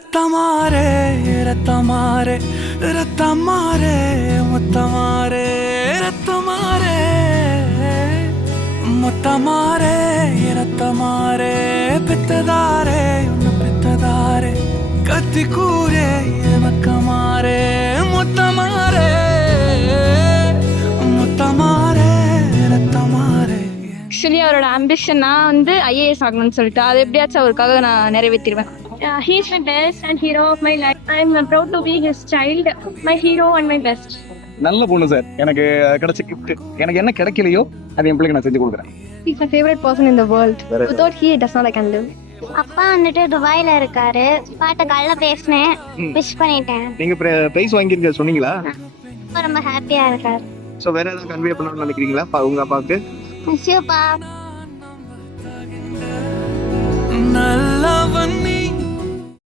ரத்தமாரே ரத்தமாரே ரத்தமாரே முத்தமாரே ரத்தமாரே முத்தமாரே ரத்தமாரே பெத்ததாரே உன்னை பெத்ததாரே கத்தி கூரே மக்கமாரே முத்தமாரே முத்தமாரே ரத்தமாரே. ஆக்சுவலி அவரோட ஆம்பிஷன் நான் வந்து ஐஏஎஸ் ஆகணும்னு சொல்லிட்டு அது எப்படியாச்சும் அவருக்காக நான் நிறைவேற்றிடுவேன். He is my best and hero of my life. I am proud to be his child, my hero and my best. நல்ல பொண்ணு சார். எனக்கு கிடைச்ச கிஃப்ட். எனக்கு என்ன கிடைக்கலையோ அது என் பிள்ளைக்கு நான் செஞ்சு கொடுக்குறேன். He is my favorite person in the world. Without he does not I can live. அப்பா வந்துட்டு துபாயில இருக்காரு. பாட்ட காலைல பேசினேன், விஷ் பண்ணிட்டேன். நீங்க பிரைஸ் வாங்கிருக்க சொன்னீங்களா? ரொம்ப ஹாப்பியா இருக்காரு. சோ வேற ஏதாவது கன்வே பண்ணணும்னு நினைக்கிறீங்களா உங்க அப்பாவுக்கு? மிஸ் யூ பா. நல்லவன் நீ